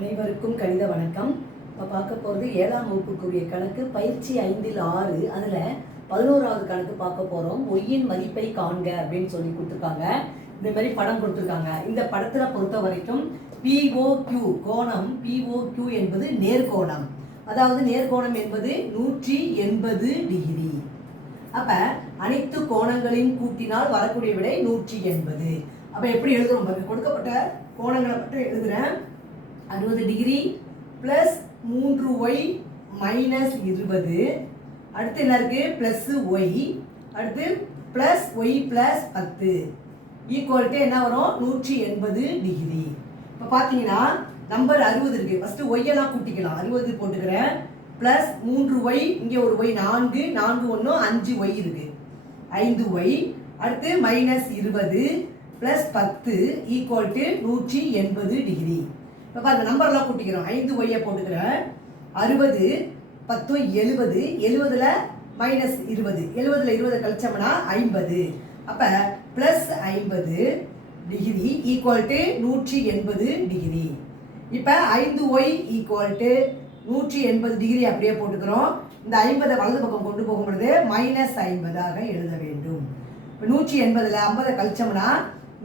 அனைவருக்கும் கணித வணக்கம். இப்போ பார்க்க போகிறது 7ஆம் வகுப்புக்குரிய கணக்கு பயிற்சி 5இல் 6. அதில் 11வது கணக்கு பார்க்க போகிறோம். ஒய்யின் மதிப்பை காண்க அப்படின்னு சொல்லி கொடுத்துருக்காங்க. இந்த மாதிரி படம் கொடுத்துருக்காங்க. இந்த படத்தில் பொறுத்த வரைக்கும் POQ கோணம், POQ என்பது நேர்கோணம். அதாவது நேர்கோணம் என்பது 180 டிகிரி. அப்போ அனைத்து கோணங்களின் கூட்டினால் வரக்கூடிய விடை 180. அப்போ எப்படி எழுதுறோம் பாருங்க. கொடுக்கப்பட்ட கோணங்களை மட்டும் எழுதுறேன். 60 டிகிரி ப்ளஸ் 3y மைனஸ் 20. அடுத்து என்ன இருக்கு? Plus y. அடுத்து plus y plus 10 equal to என்ன வரும்? 180 டிகிரி. இப்போ பார்த்தீங்கன்னா நம்பர் 60 இருக்கு. ஃபர்ஸ்ட் ஒய்யெல்லாம் கூட்டிக்கலாம். 60 போட்டுக்கிறேன். ப்ளஸ் 3y, இங்கே ஒரு ஒய் 4, 4 1 5y இருக்கு, 5y. அடுத்து minus 20 plus 10 equal to 180 degree. இப்போ பாருங்க நம்பர்லாம் கூட்டிக்கிறோம். 5y போட்டுக்கிறேன். 60 10 70, 70ல் மைனஸ் 20, 70ல் 20 கழிச்சோம்னா 50. அப்போ plus 50 degree equal to 180 degree. இப்போ 5y ஈக்குவல் டு 180 டிகிரி அப்படியே போட்டுக்கிறோம். இந்த 50 வலது பக்கம் கொண்டு போகும் பொழுது மைனஸ் 50ஆக எழுத வேண்டும். இப்போ 180ல் 50 கழிச்சோம்னா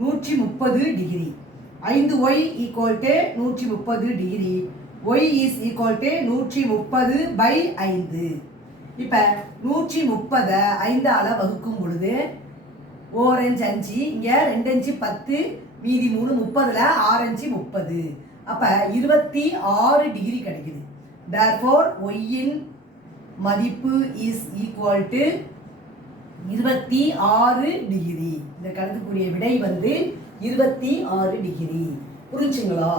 130 degree. 5y equal to 130 degree. y is equal to 130 by 5. இப்போ 130 5ஆல் வகுக்கும் பொழுது 4 5 5, இங்கே 2 5 10, மீதி 3 30ல் 6 5 30. அப்போ 26 டிகிரி கிடைக்குது. therefore y இன் மதிப்பு இஸ் ஈக்குவல் டு 26 டிகிரி. இந்த கணக்குக்குரிய விடை வந்து 26 டிகிரி. புரிஞ்சுங்களா?